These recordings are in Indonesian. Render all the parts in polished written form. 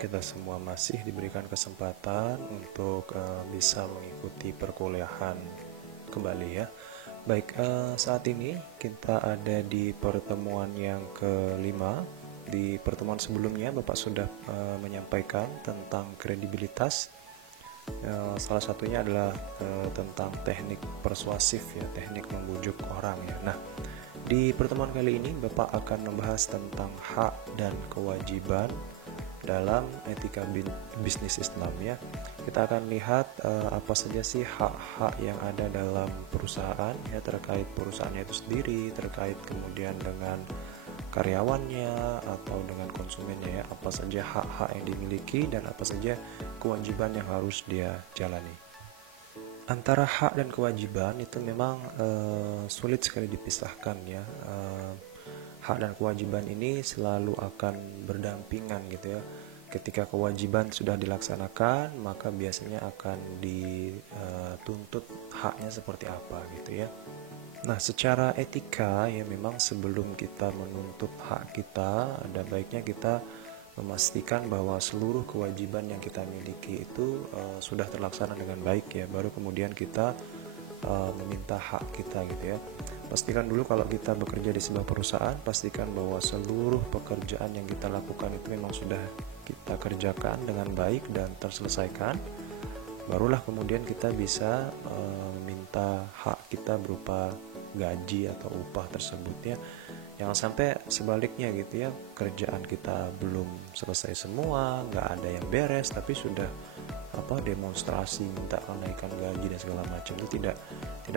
kita semua masih diberikan kesempatan untuk bisa mengikuti perkuliahan kembali ya. Baik, saat ini kita ada di pertemuan yang kelima. Di pertemuan sebelumnya Bapak sudah menyampaikan tentang kredibilitas. Salah satunya adalah tentang teknik persuasif ya, teknik membujuk orang ya. Nah, di pertemuan kali ini Bapak akan membahas tentang hak dan kewajiban dalam etika bisnis Islam ya. Kita akan lihat apa saja sih hak-hak yang ada dalam perusahaan ya, terkait perusahaannya itu sendiri, terkait kemudian dengan karyawannya atau dengan konsumennya ya, apa saja hak-hak yang dimiliki dan apa saja kewajiban yang harus dia jalani. Antara hak dan kewajiban itu memang sulit sekali dipisahkan ya. Hak dan kewajiban ini selalu akan berdampingan gitu ya. Ketika kewajiban sudah dilaksanakan, maka biasanya akan dituntut haknya seperti apa gitu ya. Nah, secara etika ya memang sebelum kita menuntut hak kita, ada baiknya kita memastikan bahwa seluruh kewajiban yang kita miliki itu sudah terlaksana dengan baik ya, baru kemudian kita meminta hak kita gitu ya. Pastikan dulu kalau kita bekerja di sebuah perusahaan, pastikan bahwa seluruh pekerjaan yang kita lakukan itu memang sudah kita kerjakan dengan baik dan terselesaikan. Barulah kemudian kita bisa meminta hak kita berupa gaji atau upah tersebut ya. Jangan sampai sebaliknya gitu ya, kerjaan kita belum selesai semua, nggak ada yang beres, tapi sudah demonstrasi minta kenaikan gaji dan segala macam. Itu tidak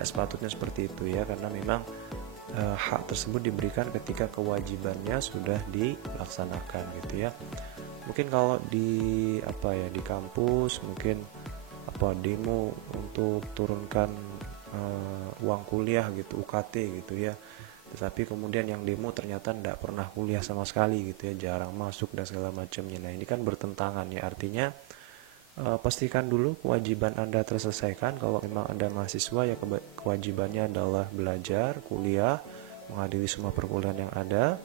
sepatutnya seperti itu ya, karena memang hak tersebut diberikan ketika kewajibannya sudah dilaksanakan gitu ya. Mungkin kalau di di kampus mungkin demo untuk turunkan uang kuliah gitu, UKT gitu ya, tetapi kemudian yang demo ternyata tidak pernah kuliah sama sekali gitu ya, jarang masuk dan segala macamnya. Nah, ini kan bertentangan ya, artinya pastikan dulu kewajiban Anda terselesaikan. Kalau memang Anda mahasiswa ya, kewajibannya adalah belajar, kuliah, menghadiri semua perkuliahan yang ada.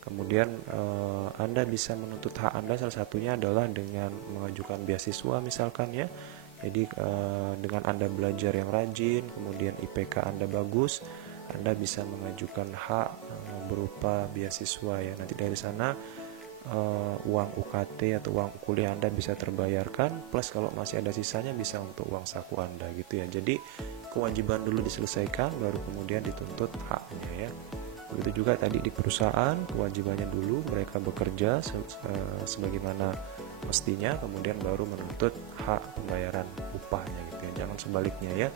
Kemudian Anda bisa menuntut hak Anda, salah satunya adalah dengan mengajukan beasiswa misalkan ya. Jadi dengan Anda belajar yang rajin, kemudian IPK Anda bagus, Anda bisa mengajukan hak berupa beasiswa ya. Nanti dari sana uang UKT atau uang kuliah Anda bisa terbayarkan, plus kalau masih ada sisanya bisa untuk uang saku Anda gitu ya. Jadi kewajiban dulu diselesaikan, baru kemudian dituntut haknya ya. Begitu juga tadi di perusahaan, kewajibannya dulu mereka bekerja sebagaimana mestinya, kemudian baru menuntut hak pembayaran upahnya gitu ya. Jangan sebaliknya ya,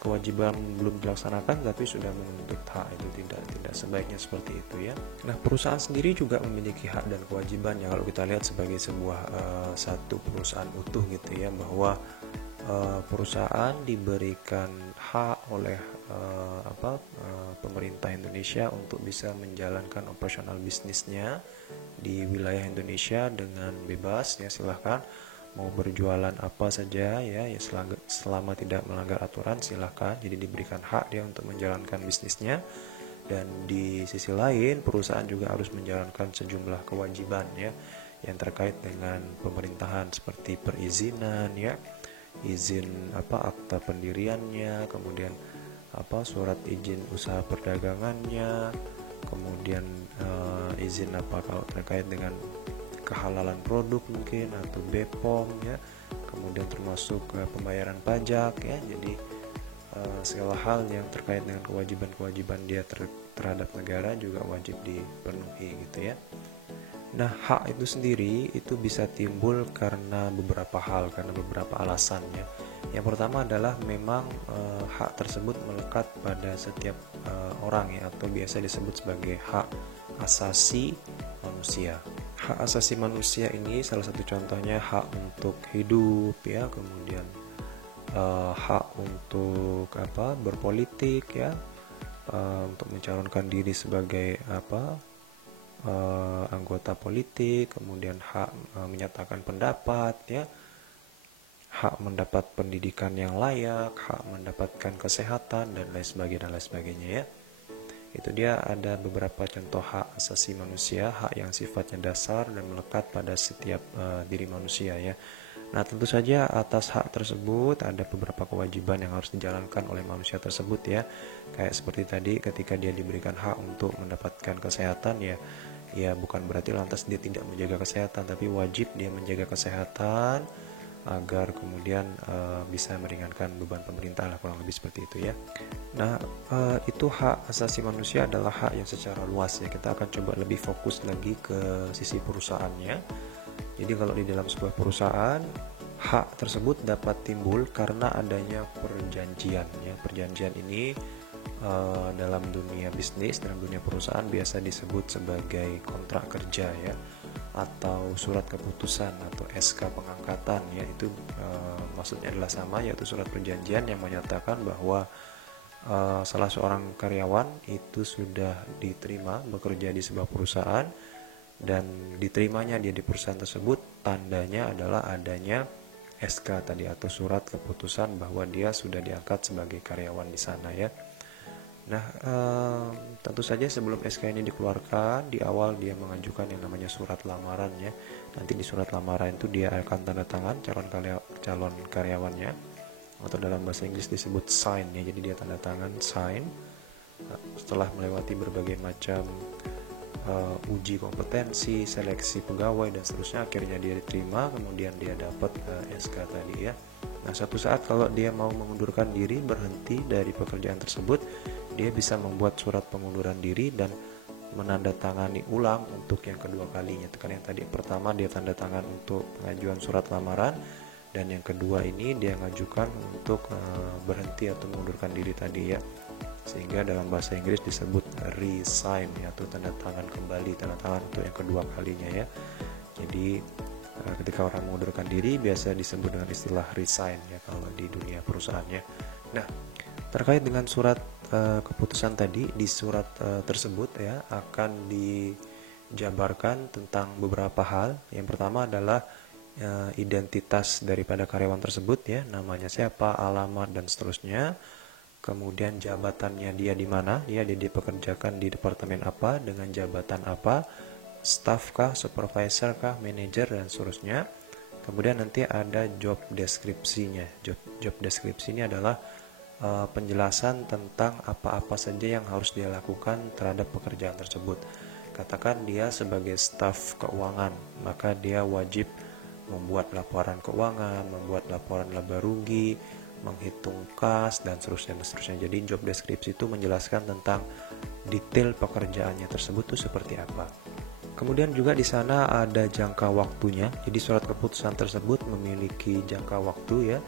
kewajiban belum dilaksanakan tapi sudah menuntut hak, itu tidak sebaiknya seperti itu ya. Nah, perusahaan sendiri juga memiliki hak dan kewajiban ya, kalau kita lihat sebagai sebuah satu perusahaan utuh gitu ya, bahwa perusahaan diberikan hak oleh pemerintah Indonesia untuk bisa menjalankan operasional bisnisnya di wilayah Indonesia dengan bebas ya, silahkan mau berjualan apa saja ya, selama tidak melanggar aturan silahkan. Jadi diberikan hak dia untuk menjalankan bisnisnya, dan di sisi lain perusahaan juga harus menjalankan sejumlah kewajiban ya yang terkait dengan pemerintahan, seperti perizinan ya, izin akta pendiriannya, kemudian surat izin usaha perdagangannya, kemudian izin kalau terkait dengan kehalalan produk mungkin, atau BPOM ya, kemudian termasuk pembayaran pajak ya. Jadi segala hal yang terkait dengan kewajiban-kewajiban dia terhadap negara juga wajib dipenuhi gitu ya. Nah, hak itu sendiri itu bisa timbul karena beberapa hal, karena beberapa alasan ya. Yang pertama adalah memang hak tersebut melekat pada setiap orang ya, atau biasa disebut sebagai hak asasi manusia. Hak asasi manusia ini salah satu contohnya hak untuk hidup ya, kemudian hak untuk berpolitik ya, untuk mencalonkan diri sebagai anggota politik, kemudian hak menyatakan pendapat ya, hak mendapat pendidikan yang layak, hak mendapatkan kesehatan dan lain sebagainya ya. Itu dia ada beberapa contoh hak asasi manusia, hak yang sifatnya dasar dan melekat pada setiap diri manusia ya. Nah, tentu saja atas hak tersebut ada beberapa kewajiban yang harus dijalankan oleh manusia tersebut ya. Kayak seperti tadi ketika dia diberikan hak untuk mendapatkan kesehatan ya, ya bukan berarti lantas dia tidak menjaga kesehatan, tapi wajib dia menjaga kesehatan agar kemudian bisa meringankan beban pemerintah lah, kurang lebih seperti itu ya. Nah, itu hak asasi manusia adalah hak yang secara luas ya. Kita akan coba lebih fokus lagi ke sisi perusahaannya. Jadi kalau di dalam sebuah perusahaan, hak tersebut dapat timbul karena adanya perjanjian ya. Perjanjian ini dalam dunia bisnis, dalam dunia perusahaan biasa disebut sebagai kontrak kerja ya, atau surat keputusan atau SK pengangkatan ya. Itu maksudnya adalah sama, yaitu surat perjanjian yang menyatakan bahwa salah seorang karyawan itu sudah diterima bekerja di sebuah perusahaan, dan diterimanya dia di perusahaan tersebut tandanya adalah adanya SK tadi atau surat keputusan bahwa dia sudah diangkat sebagai karyawan di sana ya. Nah, tentu saja sebelum SK ini dikeluarkan, di awal dia mengajukan yang namanya surat lamaran ya. Nanti di surat lamaran itu dia akan tanda tangan calon karyawannya, atau dalam bahasa Inggris disebut sign ya. Jadi dia tanda tangan sign setelah melewati berbagai macam uji kompetensi, seleksi pegawai dan seterusnya, akhirnya dia diterima, kemudian dia dapat SK tadi ya. Nah, suatu saat kalau dia mau mengundurkan diri, berhenti dari pekerjaan tersebut, dia bisa membuat surat pengunduran diri dan menandatangani ulang untuk yang kedua kalinya. Itu kan yang tadi pertama dia tanda tangan untuk pengajuan surat lamaran, dan yang kedua ini dia ngajukan untuk berhenti atau mengundurkan diri tadi ya. Sehingga dalam bahasa Inggris disebut resign ya, atau tanda tangan kembali, tanda tangan untuk yang kedua kalinya ya. Jadi ketika orang mengundurkan diri biasa disebut dengan istilah resign ya kalau di dunia perusahaannya. Nah, terkait dengan surat keputusan tadi, di surat tersebut ya akan dijabarkan tentang beberapa hal. Yang pertama adalah identitas daripada karyawan tersebut ya, namanya siapa, alamat dan seterusnya. Kemudian jabatannya dia di mana, dia dipekerjakan di departemen apa, dengan jabatan apa, staff kah, supervisor kah, manajer dan seterusnya. Kemudian nanti ada job deskripsinya. Job deskripsi ini adalah penjelasan tentang apa-apa saja yang harus dia lakukan terhadap pekerjaan tersebut. Katakan dia sebagai staf keuangan, maka dia wajib membuat laporan keuangan, membuat laporan laba rugi, menghitung kas dan seterusnya. Jadi job deskripsi itu menjelaskan tentang detail pekerjaannya tersebut itu seperti apa. Kemudian juga di sana ada jangka waktunya. Jadi surat keputusan tersebut memiliki jangka waktu ya.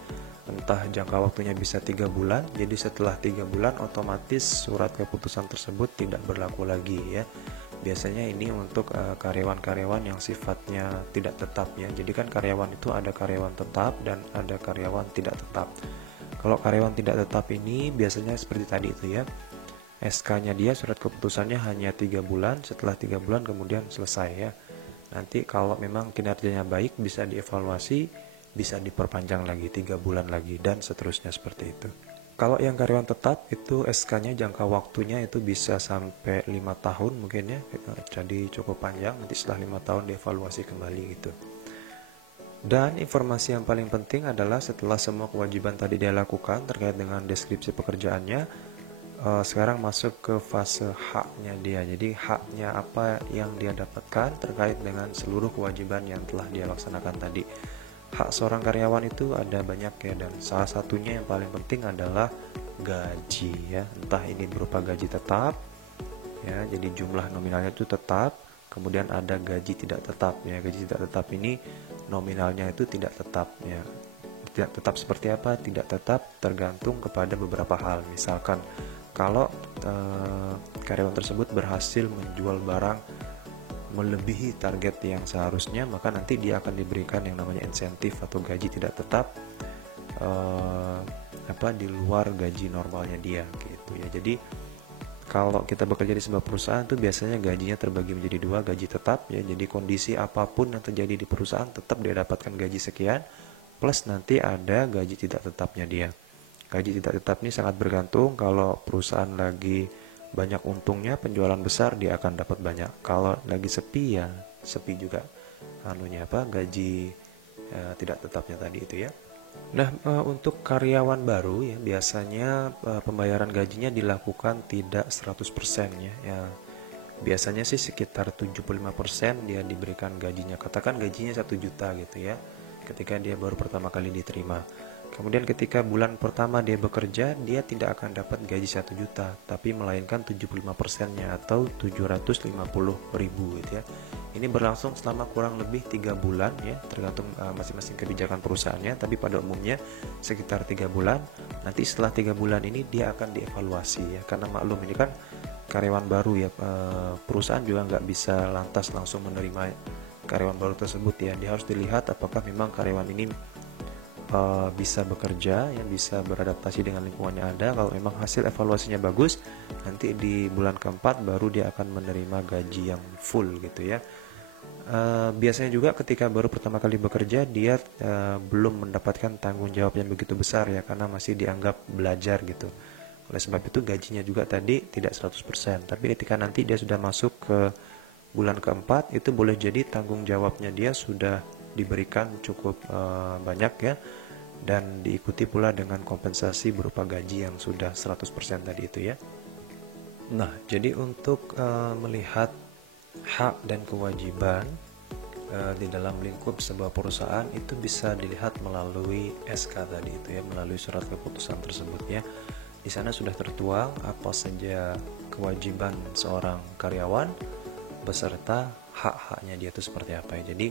Entah jangka waktunya bisa 3 bulan. Jadi setelah 3 bulan otomatis surat keputusan tersebut tidak berlaku lagi ya. Biasanya ini untuk karyawan-karyawan yang sifatnya tidak tetap ya. Jadi kan karyawan itu ada karyawan tetap dan ada karyawan tidak tetap. Kalau karyawan tidak tetap ini biasanya seperti tadi itu ya. SK-nya dia, surat keputusannya hanya 3 bulan, setelah 3 bulan kemudian selesai ya. Nanti kalau memang kinerjanya baik bisa dievaluasi, bisa diperpanjang lagi 3 bulan lagi dan seterusnya seperti itu. Kalau yang karyawan tetap itu SK-nya jangka waktunya itu bisa sampai 5 tahun mungkin ya. Jadi cukup panjang, nanti setelah 5 tahun dievaluasi kembali gitu. Dan informasi yang paling penting adalah setelah semua kewajiban tadi dia lakukan terkait dengan deskripsi pekerjaannya, sekarang masuk ke fase haknya dia. Jadi haknya apa yang dia dapatkan terkait dengan seluruh kewajiban yang telah dia laksanakan tadi. Hak seorang karyawan itu ada banyak ya, dan salah satunya yang paling penting adalah gaji ya. Entah ini berupa gaji tetap ya, jadi jumlah nominalnya itu tetap. Kemudian ada gaji tidak tetap ya. Gaji tidak tetap ini nominalnya itu tidak tetap ya. Tidak tetap seperti apa? Tidak tetap tergantung kepada beberapa hal. Misalkan kalau karyawan tersebut berhasil menjual barang melebihi target yang seharusnya, maka nanti dia akan diberikan yang namanya insentif atau gaji tidak tetap di luar gaji normalnya dia gitu ya. Jadi kalau kita bekerja di sebuah perusahaan itu biasanya gajinya terbagi menjadi 2, gaji tetap ya. Jadi kondisi apapun yang terjadi di perusahaan tetap dia dapatkan gaji sekian, plus nanti ada gaji tidak tetapnya dia. Gaji tidak tetap ini sangat bergantung. Kalau perusahaan lagi banyak untungnya, penjualan besar, dia akan dapat banyak. Kalau lagi sepi ya sepi juga gaji tidak tetapnya tadi itu ya. Nah, untuk karyawan baru ya biasanya pembayaran gajinya dilakukan tidak 100% ya. Ya, biasanya sih sekitar 75% dia diberikan gajinya. Katakan gajinya 1 juta gitu ya. Ketika dia baru pertama kali diterima. Kemudian ketika bulan pertama dia bekerja, dia tidak akan dapat gaji 1 juta, tapi melainkan 75%-nya atau 750.000 gitu ya. Ini berlangsung selama kurang lebih 3 bulan ya, tergantung masing-masing kebijakan perusahaannya, tapi pada umumnya sekitar 3 bulan. Nanti setelah 3 bulan ini dia akan dievaluasi ya, karena maklum ini kan karyawan baru ya, perusahaan juga nggak bisa lantas langsung menerima karyawan baru tersebut ya. Dia harus dilihat apakah memang karyawan ini bisa bekerja, yang bisa beradaptasi dengan lingkungan yang ada. Kalau memang hasil evaluasinya bagus, nanti di bulan keempat baru dia akan menerima gaji yang full gitu ya. Biasanya juga ketika baru pertama kali bekerja dia belum mendapatkan tanggung jawab yang begitu besar ya, karena masih dianggap belajar gitu. Oleh sebab itu gajinya juga tadi tidak 100%, tapi ketika nanti dia sudah masuk ke bulan keempat, itu boleh jadi tanggung jawabnya dia sudah diberikan cukup banyak ya, dan diikuti pula dengan kompensasi berupa gaji yang sudah 100% tadi itu ya. Nah, jadi untuk melihat hak dan kewajiban di dalam lingkup sebuah perusahaan itu bisa dilihat melalui SK tadi itu ya, melalui surat keputusan tersebut ya. Di sana sudah tertuang apa saja kewajiban seorang karyawan beserta hak-haknya dia itu seperti apa ya. Jadi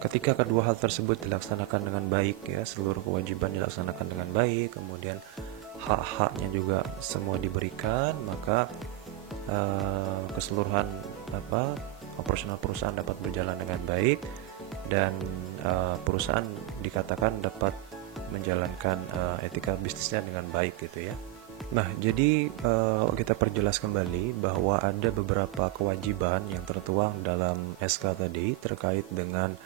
ketika kedua hal tersebut dilaksanakan dengan baik ya, seluruh kewajiban dilaksanakan dengan baik, kemudian hak-haknya juga semua diberikan, maka keseluruhan operasional perusahaan dapat berjalan dengan baik, dan perusahaan dikatakan dapat menjalankan etika bisnisnya dengan baik gitu ya. Nah, jadi kita perjelas kembali bahwa ada beberapa kewajiban yang tertuang dalam SK tadi terkait dengan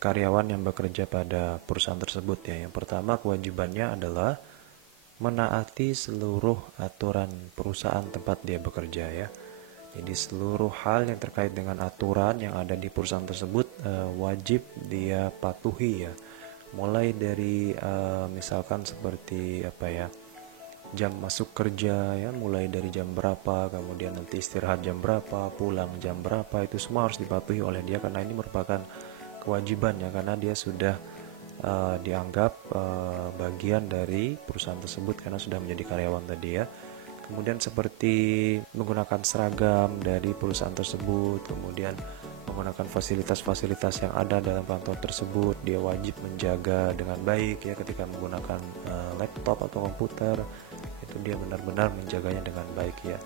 karyawan yang bekerja pada perusahaan tersebut ya. Yang pertama kewajibannya adalah menaati seluruh aturan perusahaan tempat dia bekerja ya. Jadi seluruh hal yang terkait dengan aturan yang ada di perusahaan tersebut wajib dia patuhi ya. Mulai dari misalkan seperti jam masuk kerja ya, mulai dari jam berapa, kemudian nanti istirahat jam berapa, pulang jam berapa, itu semua harus dipatuhi oleh dia, karena ini merupakan kewajiban ya, karena dia sudah dianggap bagian dari perusahaan tersebut karena sudah menjadi karyawan tadi ya. Kemudian seperti menggunakan seragam dari perusahaan tersebut, kemudian menggunakan fasilitas-fasilitas yang ada dalam kantor tersebut, dia wajib menjaga dengan baik ya. Ketika menggunakan laptop atau komputer, itu dia benar-benar menjaganya dengan baik ya.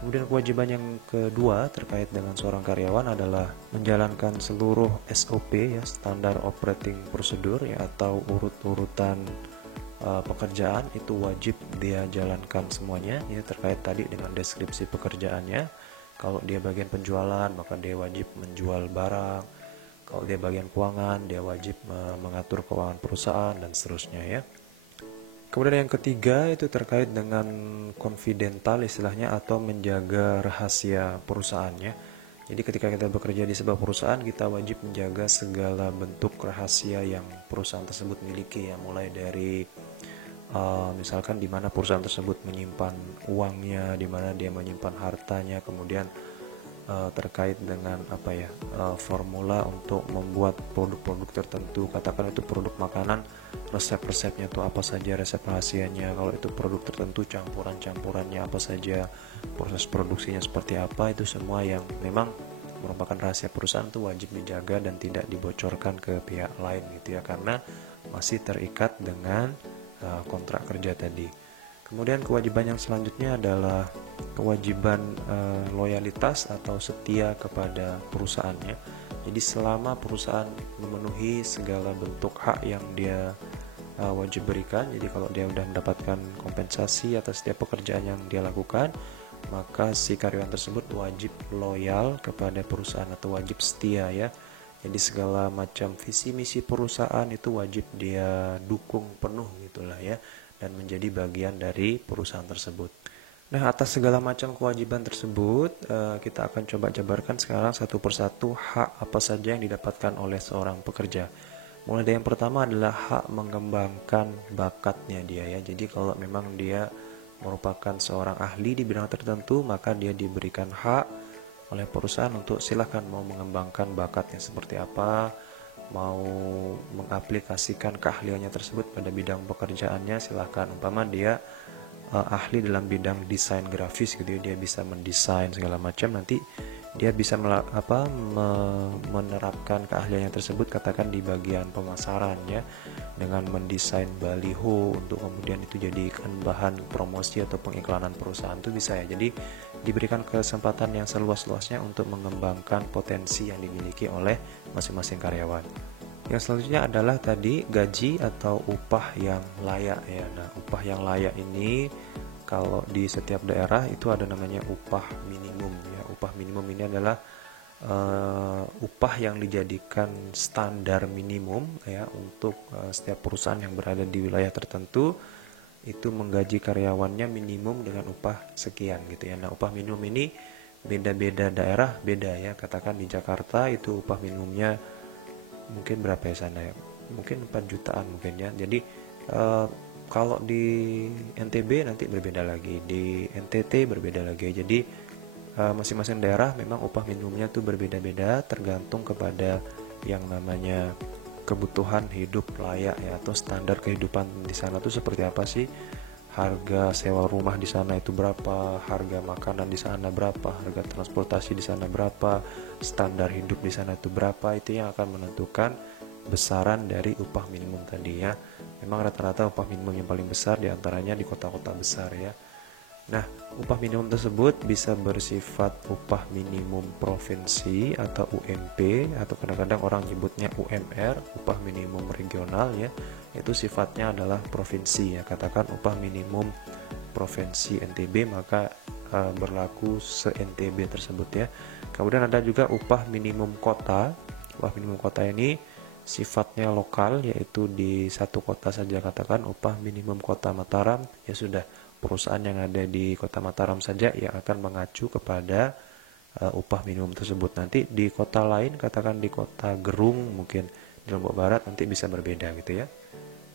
Kemudian kewajiban yang kedua terkait dengan seorang karyawan adalah menjalankan seluruh SOP ya, standar operating procedure ya, atau urut-urutan pekerjaan itu wajib dia jalankan semuanya ya, terkait tadi dengan deskripsi pekerjaannya. Kalau dia bagian penjualan, maka dia wajib menjual barang. Kalau dia bagian keuangan, dia wajib mengatur keuangan perusahaan dan seterusnya ya. Kemudian yang ketiga itu terkait dengan konfidental istilahnya, atau menjaga rahasia perusahaannya. Jadi ketika kita bekerja di sebuah perusahaan, kita wajib menjaga segala bentuk rahasia yang perusahaan tersebut miliki ya, mulai dari misalkan di mana perusahaan tersebut menyimpan uangnya, di mana dia menyimpan hartanya, kemudian terkait dengan formula untuk membuat produk-produk tertentu, katakan itu produk makanan, resep-resepnya itu apa saja, resep rahasianya. Kalau itu produk tertentu, campuran-campurannya apa saja, proses produksinya seperti apa, itu semua yang memang merupakan rahasia perusahaan itu wajib dijaga dan tidak dibocorkan ke pihak lain gitu ya, karena masih terikat dengan kontrak kerja tadi. Kemudian kewajiban yang selanjutnya adalah kewajiban loyalitas atau setia kepada perusahaannya. Jadi selama perusahaan memenuhi segala bentuk hak yang dia wajib berikan, jadi kalau dia sudah mendapatkan kompensasi atas setiap pekerjaan yang dia lakukan, maka si karyawan tersebut wajib loyal kepada perusahaan atau wajib setia ya. Jadi segala macam visi misi perusahaan itu wajib dia dukung penuh gitulah ya, dan menjadi bagian dari perusahaan tersebut. Nah, atas segala macam kewajiban tersebut, kita akan coba jabarkan sekarang satu persatu hak apa saja yang didapatkan oleh seorang pekerja. Mulai dari yang pertama adalah hak mengembangkan bakatnya dia ya. Jadi kalau memang dia merupakan seorang ahli di bidang tertentu, maka dia diberikan hak oleh perusahaan untuk silahkan mau mengembangkan bakatnya seperti apa, mau mengaplikasikan keahliannya tersebut pada bidang pekerjaannya, silahkan. Umpama dia ahli dalam bidang desain grafis gitu ya, dia bisa mendesain segala macam, nanti dia bisa menerapkan keahliannya tersebut katakan di bagian pemasaran ya, dengan mendesain baliho untuk kemudian itu jadikan bahan promosi atau pengiklanan perusahaan, itu bisa ya. Jadi diberikan kesempatan yang seluas-luasnya untuk mengembangkan potensi yang dimiliki oleh masing-masing karyawan. Yang selanjutnya adalah tadi gaji atau upah yang layak ya. Nah, upah yang layak ini kalau di setiap daerah itu ada namanya upah minimum ya. Upah minimum ini adalah upah yang dijadikan standar minimum ya untuk setiap perusahaan yang berada di wilayah tertentu, itu menggaji karyawannya minimum dengan upah sekian gitu ya. Nah, upah minimum ini beda-beda daerah beda ya. Katakan di Jakarta itu upah minimumnya mungkin berapa ya sana ya, mungkin 4 jutaan mungkin ya. Jadi kalau di NTB nanti berbeda lagi, di NTT berbeda lagi. Jadi masing-masing daerah memang upah minimumnya tuh berbeda-beda tergantung kepada yang namanya kebutuhan hidup layak ya, atau standar kehidupan di sana tuh seperti apa sih. Harga sewa rumah di sana itu berapa, harga makanan di sana berapa, harga transportasi di sana berapa, standar hidup di sana itu berapa, itu yang akan menentukan besaran dari upah minimum tadi ya. Memang rata-rata upah minimum yang paling besar diantaranya di kota-kota besar ya. Nah, upah minimum tersebut bisa bersifat upah minimum provinsi atau UMP, atau kadang-kadang orang nyebutnya UMR, upah minimum regional ya. Itu sifatnya adalah provinsi ya. Katakan upah minimum provinsi NTB, maka berlaku se-NTB tersebut ya. Kemudian ada juga upah minimum kota. Upah minimum kota ini sifatnya lokal, yaitu di satu kota saja. Katakan upah minimum kota Mataram, ya sudah, perusahaan yang ada di kota Mataram saja yang akan mengacu kepada upah minimum tersebut. Nanti di kota lain, katakan di kota Gerung mungkin di Lombok Barat, nanti bisa berbeda gitu ya.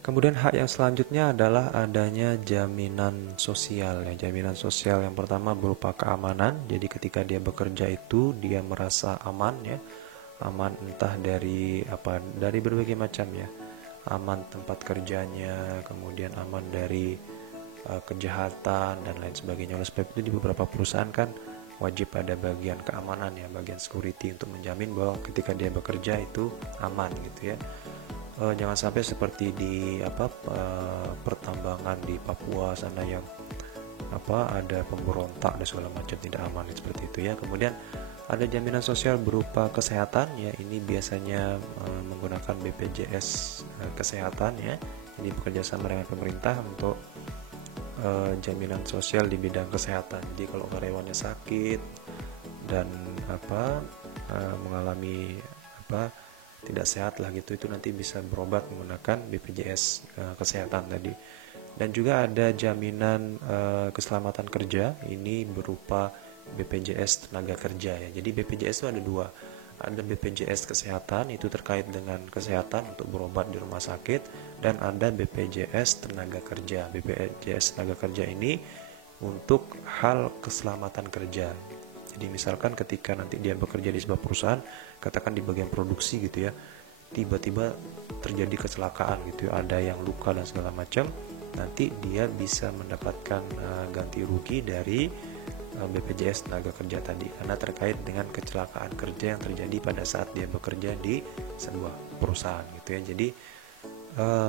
Kemudian hak yang selanjutnya adalah adanya jaminan sosial ya. Jaminan sosial yang pertama berupa keamanan. Jadi ketika dia bekerja itu dia merasa aman ya. Aman entah dari apa, dari berbagai macam ya. Aman tempat kerjanya, kemudian aman dari kejahatan dan lain sebagainya. Oleh sebab itu di beberapa perusahaan kan wajib ada bagian keamanan ya, bagian security untuk menjamin bahwa ketika dia bekerja itu aman gitu ya. Jangan sampai seperti di pertambangan di Papua sana yang ada pemberontak dan segala macam, tidak aman seperti itu ya. Kemudian ada jaminan sosial berupa kesehatan ya, ini biasanya menggunakan BPJS kesehatan ya. Jadi bekerja sama dengan pemerintah untuk jaminan sosial di bidang kesehatan. Jadi kalau karyawannya sakit dan mengalami tidak sehat lah gitu, itu nanti bisa berobat menggunakan BPJS kesehatan tadi. Dan juga ada jaminan keselamatan kerja, ini berupa BPJS tenaga kerja ya. Jadi BPJS itu ada dua, ada BPJS kesehatan, itu terkait dengan kesehatan untuk berobat di rumah sakit, dan ada BPJS tenaga kerja. BPJS tenaga kerja ini untuk hal keselamatan kerja. Jadi misalkan ketika nanti dia bekerja di sebuah perusahaan, katakan di bagian produksi gitu ya, tiba-tiba terjadi kecelakaan gitu ya, ada yang luka dan segala macam, nanti dia bisa mendapatkan ganti rugi dari BPJS tenaga kerja tadi, karena terkait dengan kecelakaan kerja yang terjadi pada saat dia bekerja di sebuah perusahaan gitu ya. Jadi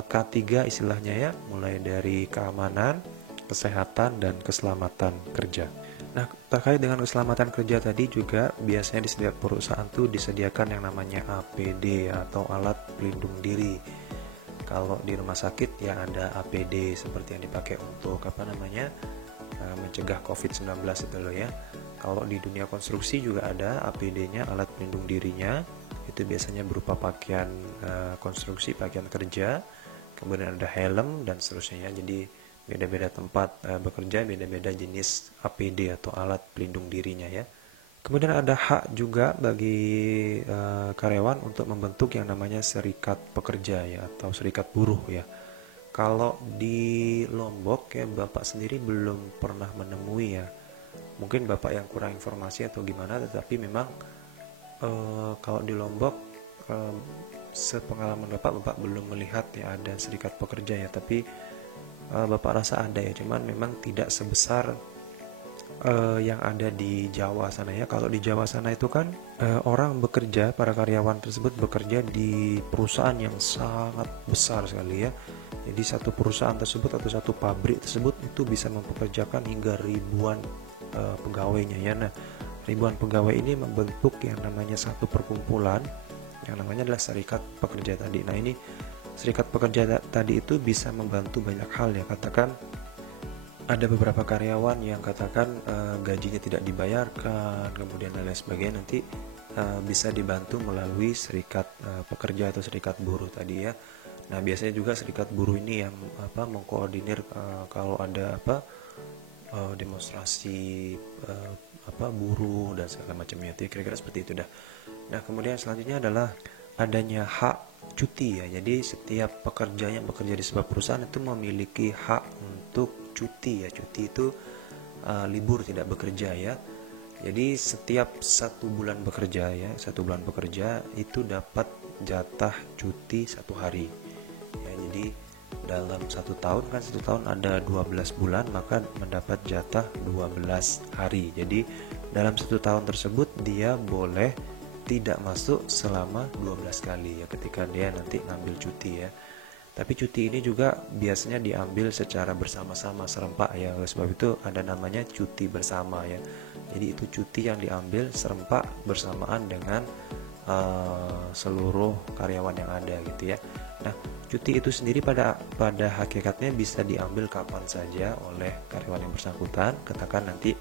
K3 istilahnya ya, mulai dari keamanan, kesehatan, dan keselamatan kerja. Nah, terkait dengan keselamatan kerja tadi juga biasanya di setiap perusahaan tuh disediakan yang namanya APD atau alat pelindung diri. Kalau di rumah sakit ya ada APD seperti yang dipakai untuk mencegah COVID-19 itu loh ya. Kalau di dunia konstruksi juga ada APD-nya, alat pelindung dirinya. Itu biasanya berupa pakaian konstruksi, pakaian kerja, kemudian ada helm dan seterusnya ya. Jadi beda-beda tempat bekerja, beda-beda jenis APD atau alat pelindung dirinya ya. Kemudian ada hak juga bagi karyawan untuk membentuk yang namanya serikat pekerja ya, atau serikat buruh ya. Kalau di Lombok ya, Bapak sendiri belum pernah menemui ya. Mungkin Bapak yang kurang informasi atau gimana, tetapi memang kalau di Lombok, eh, sepengalaman Bapak belum melihat ya ada serikat pekerja ya. Tapi Bapak rasa ada ya, cuman memang tidak sebesar yang ada di Jawa sana ya. Kalau di Jawa sana itu kan orang bekerja, para karyawan tersebut bekerja di perusahaan yang sangat besar sekali ya. Jadi satu perusahaan tersebut atau satu pabrik tersebut itu bisa mempekerjakan hingga ribuan pegawainya ya. Nah, ribuan pegawai ini membentuk yang namanya satu perkumpulan yang namanya adalah serikat pekerja tadi. Nah, ini serikat pekerja tadi itu bisa membantu banyak hal ya. Katakan ada beberapa karyawan yang katakan gajinya tidak dibayarkan, kemudian dan lain sebagainya, nanti bisa dibantu melalui serikat pekerja atau serikat buruh tadi ya. Nah, biasanya juga serikat buruh ini yang mengkoordinir kalau ada demonstrasi buruh dan segala macamnya itu ya, kira-kira seperti itu dah. Nah, kemudian selanjutnya adalah adanya hak cuti ya. Jadi setiap pekerja yang bekerja di sebuah perusahaan itu memiliki hak untuk cuti ya. Cuti itu libur tidak bekerja ya. Jadi setiap 1 bulan bekerja ya, 1 bulan bekerja itu dapat jatah cuti 1 hari ya. Jadi dalam 1 tahun kan, 1 tahun ada 12 bulan, maka mendapat jatah 12 hari. Jadi dalam 1 tahun tersebut dia boleh tidak masuk selama 12 kali ya, ketika dia nanti ngambil cuti ya. Tapi cuti ini juga biasanya diambil secara bersama-sama, serempak ya. Oleh sebab itu ada namanya cuti bersama ya. Jadi itu cuti yang diambil serempak bersamaan dengan seluruh karyawan yang ada gitu ya. Nah, cuti itu sendiri pada hakikatnya bisa diambil kapan saja oleh karyawan yang bersangkutan. Katakan nanti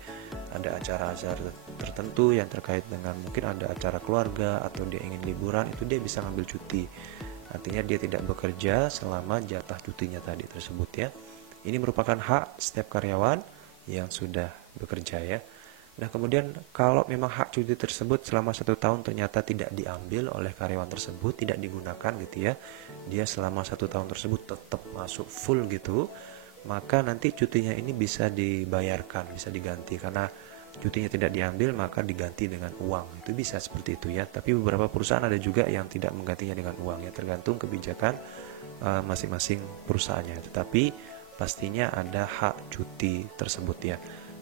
ada acara-acara tertentu yang terkait dengan mungkin ada acara keluarga atau dia ingin liburan, itu dia bisa ngambil cuti. Artinya dia tidak bekerja selama jatah cutinya tadi tersebut ya. Ini merupakan hak setiap karyawan yang sudah bekerja ya. Nah, kemudian kalau memang hak cuti tersebut selama 1 tahun ternyata tidak diambil oleh karyawan tersebut, tidak digunakan gitu ya, dia selama 1 tahun tersebut tetap masuk full gitu, maka nanti cutinya ini bisa dibayarkan, bisa diganti. Karena cutinya tidak diambil maka diganti dengan uang, itu bisa seperti itu ya. Tapi beberapa perusahaan ada juga yang tidak menggantinya dengan uang ya, tergantung kebijakan masing-masing perusahaannya. Tetapi pastinya ada hak cuti tersebut ya.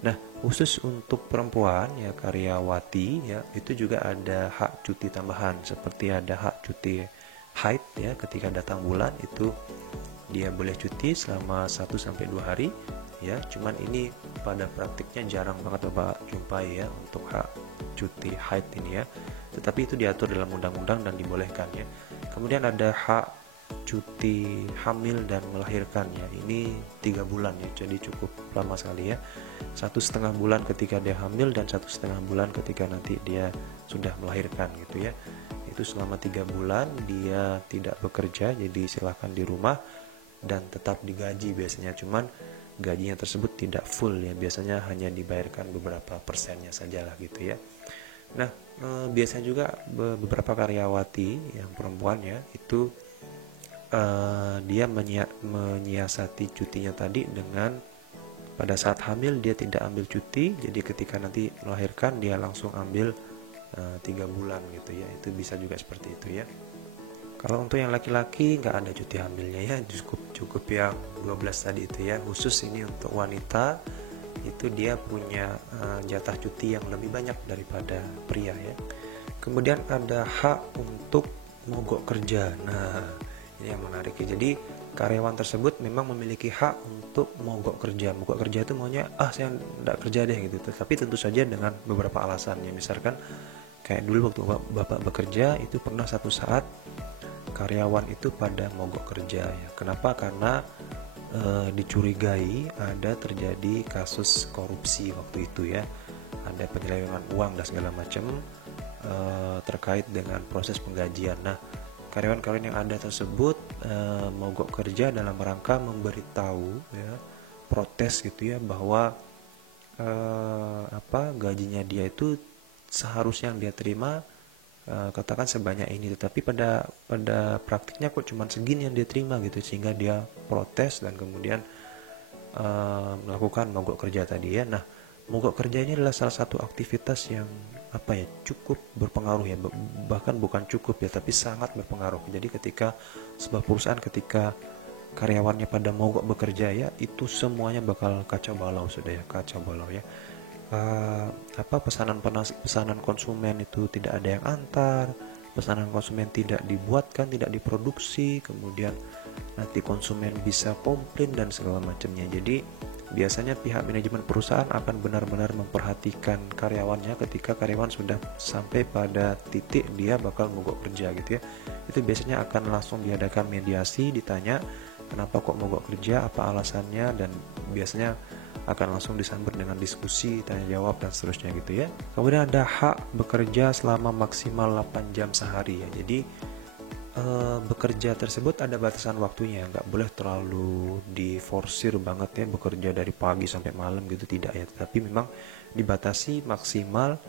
Nah, khusus untuk perempuan ya, karyawati ya, itu juga ada hak cuti tambahan, seperti ada hak cuti haid ya, ketika datang bulan itu dia boleh cuti selama 1-2 hari ya. Cuman ini pada praktiknya jarang banget Bapak jumpai ya untuk hak cuti haid ini ya. Tetapi itu diatur dalam undang-undang dan dibolehkan ya. Kemudian ada hak cuti hamil dan melahirkan ya. Ini 3 bulan ya, jadi cukup lama sekali ya. 1,5 bulan ketika dia hamil dan 1,5 bulan ketika nanti dia sudah melahirkan gitu ya. Itu selama 3 bulan dia tidak bekerja, jadi silahkan di rumah dan tetap digaji biasanya. Cuman gajinya tersebut tidak full ya, biasanya hanya dibayarkan beberapa persennya sajalah gitu ya. Nah, biasanya juga beberapa karyawati yang perempuan ya, itu dia menyiasati cutinya tadi dengan pada saat hamil dia tidak ambil cuti, jadi ketika nanti melahirkan dia langsung ambil 3 bulan gitu ya. Itu bisa juga seperti itu ya. Kalau untuk yang laki-laki nggak ada cuti hamilnya ya, cukup yang 12 tadi itu ya. Khusus ini untuk wanita itu dia punya jatah cuti yang lebih banyak daripada pria ya. Kemudian ada hak untuk mogok kerja. Nah, ini yang menarik ya. Jadi karyawan tersebut memang memiliki hak untuk mogok kerja. Mogok kerja itu maunya saya nggak kerja deh gitu. Tapi tentu saja dengan beberapa alasan ya. Misalkan kayak dulu waktu Bapak bekerja itu pernah satu saat karyawan itu pada mogok kerja ya. Kenapa? Karena dicurigai ada terjadi kasus korupsi waktu itu ya. Ada penyelewengan uang dan segala macam terkait dengan proses penggajian. Nah, karyawan-karyawan yang ada tersebut mogok kerja dalam rangka memberitahu ya protes gitu ya, bahwa gajinya dia itu seharusnya yang dia terima katakan sebanyak ini, tetapi pada praktiknya kok cuma segini yang dia terima gitu, sehingga dia protes dan kemudian melakukan mogok kerja tadi ya. Nah, mogok kerja ini adalah salah satu aktivitas yang cukup berpengaruh ya, bahkan bukan cukup ya, tapi sangat berpengaruh. Jadi ketika sebuah perusahaan, ketika karyawannya pada mogok bekerja ya, itu semuanya bakal kacau balau sudah ya, kacau balau ya. Pesanan konsumen itu tidak ada yang antar, pesanan konsumen tidak dibuatkan, tidak diproduksi, kemudian nanti konsumen bisa komplain dan segala macamnya. Jadi biasanya pihak manajemen perusahaan akan benar-benar memperhatikan karyawannya ketika karyawan sudah sampai pada titik dia bakal mogok kerja gitu ya. Itu biasanya akan langsung diadakan mediasi, ditanya kenapa kok mogok kerja, apa alasannya, dan biasanya akan langsung disambut dengan diskusi, tanya jawab, dan seterusnya gitu ya. Kemudian ada hak bekerja selama maksimal 8 jam sehari ya. Jadi bekerja tersebut ada batasan waktunya, nggak boleh terlalu diforsir banget ya, bekerja dari pagi sampai malam gitu, tidak ya. Tapi memang dibatasi maksimal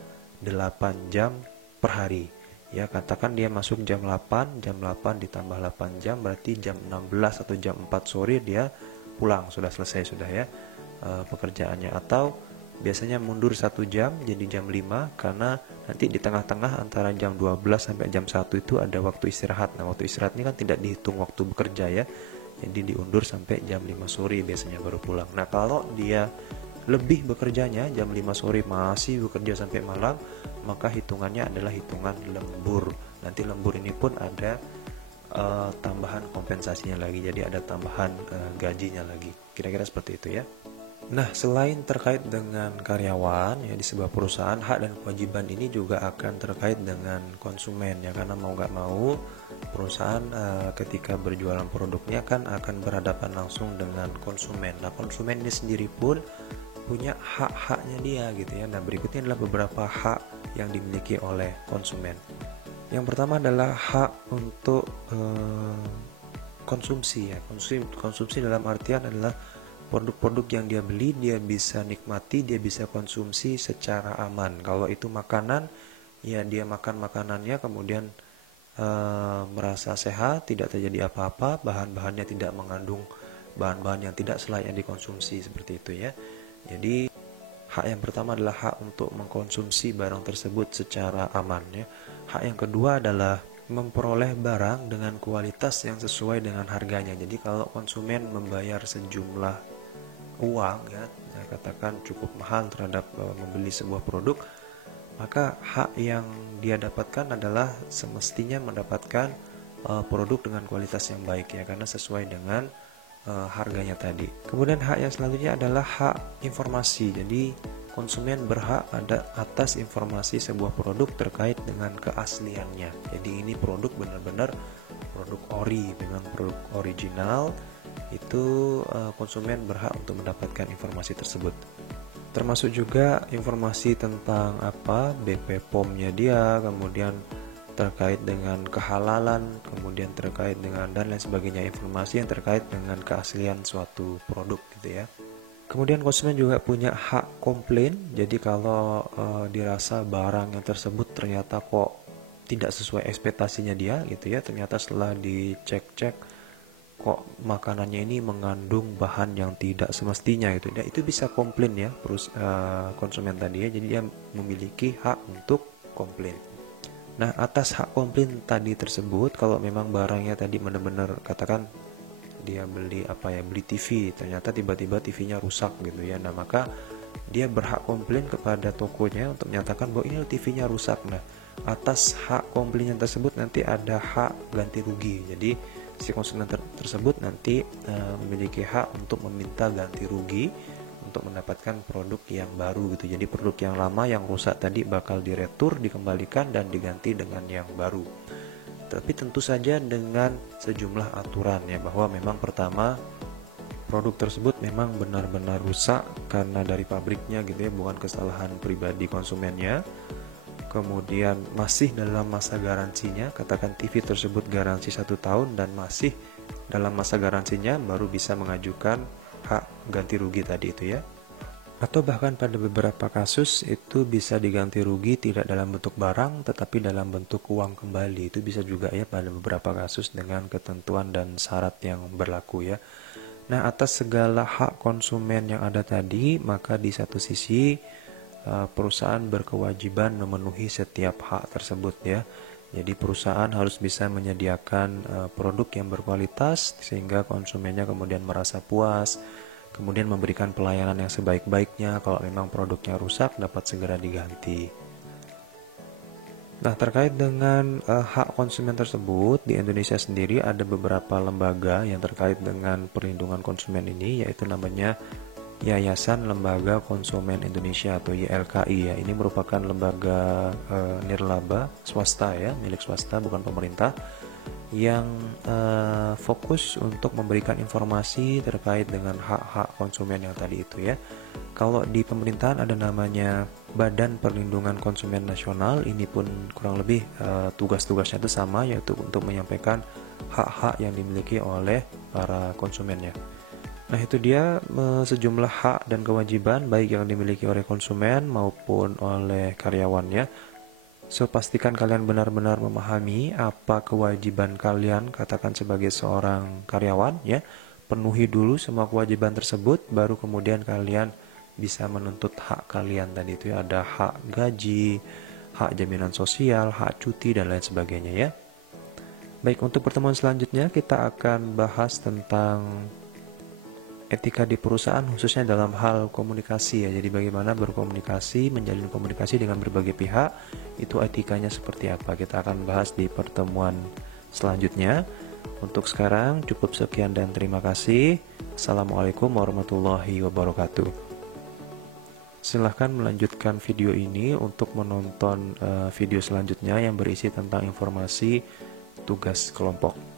8 jam per hari. Ya, katakan dia masuk jam 8 ditambah 8 jam berarti jam 16 atau jam 4 sore dia pulang, sudah selesai sudah ya pekerjaannya. Atau biasanya mundur 1 jam jadi jam 5, karena nanti di tengah-tengah antara jam 12 sampai jam 1 itu ada waktu istirahat. Nah, waktu istirahat ini kan tidak dihitung waktu bekerja ya, jadi diundur sampai jam 5 sore biasanya baru pulang. Nah, kalau dia lebih bekerjanya jam 5 sore masih bekerja sampai malam, maka hitungannya adalah hitungan lembur. Nanti lembur ini pun ada tambahan kompensasinya lagi, jadi ada tambahan gajinya lagi, kira-kira seperti itu ya. Nah, selain terkait dengan karyawan ya di sebuah perusahaan, hak dan kewajiban ini juga akan terkait dengan konsumen ya, karena mau nggak mau perusahaan ketika berjualan produknya kan akan berhadapan langsung dengan konsumen. Nah, konsumen ini sendiri pun punya hak-haknya dia gitu ya. Nah, berikutnya adalah beberapa hak yang dimiliki oleh konsumen. Yang pertama adalah hak untuk konsumsi ya. Konsumsi dalam artian adalah produk-produk yang dia beli dia bisa nikmati, dia bisa konsumsi secara aman. Kalau itu makanan, ya dia makan makanannya kemudian merasa sehat, tidak terjadi apa-apa, bahan-bahannya tidak mengandung bahan-bahan yang tidak selayaknya dikonsumsi, seperti itu ya. Jadi hak yang pertama adalah hak untuk mengkonsumsi barang tersebut secara aman ya. Hak yang kedua adalah memperoleh barang dengan kualitas yang sesuai dengan harganya. Jadi kalau konsumen membayar sejumlah uang ya, saya katakan cukup mahal terhadap membeli sebuah produk, maka hak yang dia dapatkan adalah semestinya mendapatkan produk dengan kualitas yang baik ya, karena sesuai dengan harganya tadi. Kemudian hak yang selanjutnya adalah hak informasi. Jadi konsumen berhak ada atas informasi sebuah produk terkait dengan keasliannya. Jadi ini produk benar-benar produk ori, memang produk original, itu konsumen berhak untuk mendapatkan informasi tersebut. Termasuk juga informasi tentang BP POM-nya dia, kemudian terkait dengan kehalalan, kemudian terkait dengan dan lain sebagainya, informasi yang terkait dengan keaslian suatu produk gitu ya. Kemudian konsumen juga punya hak komplain. Jadi kalau dirasa barang yang tersebut ternyata kok tidak sesuai ekspektasinya dia gitu ya, ternyata setelah dicek-cek kok makanannya ini mengandung bahan yang tidak semestinya gitu. Dan itu bisa komplain ya konsumen tadi ya. Jadi dia memiliki hak untuk komplain. Nah, atas hak komplain tadi tersebut, kalau memang barangnya tadi benar-benar katakan dia beli TV, ternyata tiba-tiba TV-nya rusak gitu ya. Nah, maka dia berhak komplain kepada tokonya untuk menyatakan bahwa ini TV-nya rusak. Nah, atas hak komplainnya tersebut nanti ada hak ganti rugi. Jadi si konsumen tersebut nanti memiliki hak untuk meminta ganti rugi untuk mendapatkan produk yang baru gitu. Jadi produk yang lama yang rusak tadi bakal diretur, dikembalikan dan diganti dengan yang baru. Tapi tentu saja dengan sejumlah aturan ya, bahwa memang pertama produk tersebut memang benar-benar rusak karena dari pabriknya gitu ya, bukan kesalahan pribadi konsumennya. Kemudian masih dalam masa garansinya, katakan TV tersebut garansi 1 tahun dan masih dalam masa garansinya, baru bisa mengajukan hak ganti rugi tadi itu ya. Atau bahkan pada beberapa kasus itu bisa diganti rugi tidak dalam bentuk barang tetapi dalam bentuk uang kembali. Itu bisa juga ya pada beberapa kasus dengan ketentuan dan syarat yang berlaku ya. Nah, atas segala hak konsumen yang ada tadi, maka di satu sisi perusahaan berkewajiban memenuhi setiap hak tersebut ya. Jadi perusahaan harus bisa menyediakan produk yang berkualitas sehingga konsumennya kemudian merasa puas, kemudian memberikan pelayanan yang sebaik-baiknya. Kalau memang produknya rusak dapat segera diganti. Nah, terkait dengan hak konsumen tersebut, di Indonesia sendiri ada beberapa lembaga yang terkait dengan perlindungan konsumen ini, yaitu namanya Yayasan Lembaga Konsumen Indonesia atau YLKI ya. Ini merupakan lembaga nirlaba swasta ya, milik swasta bukan pemerintah, yang fokus untuk memberikan informasi terkait dengan hak-hak konsumen yang tadi itu ya. Kalau di pemerintahan ada namanya Badan Perlindungan Konsumen Nasional, ini pun kurang lebih tugas-tugasnya itu sama, yaitu untuk menyampaikan hak-hak yang dimiliki oleh para konsumennya. Nah, itu dia sejumlah hak dan kewajiban baik yang dimiliki oleh konsumen maupun oleh karyawannya. So, pastikan kalian benar-benar memahami apa kewajiban kalian, katakan sebagai seorang karyawan ya. Penuhi dulu semua kewajiban tersebut, baru kemudian kalian bisa menuntut hak kalian tadi itu ya. Ada hak gaji, hak jaminan sosial, hak cuti, dan lain sebagainya ya. Baik, untuk pertemuan selanjutnya kita akan bahas tentang etika di perusahaan khususnya dalam hal komunikasi ya. Jadi bagaimana berkomunikasi, menjalin komunikasi dengan berbagai pihak, itu etikanya seperti apa. Kita akan bahas di pertemuan selanjutnya. Untuk sekarang cukup sekian dan terima kasih. Assalamualaikum warahmatullahi wabarakatuh. Silahkan melanjutkan video ini untuk menonton video selanjutnya yang berisi tentang informasi tugas kelompok.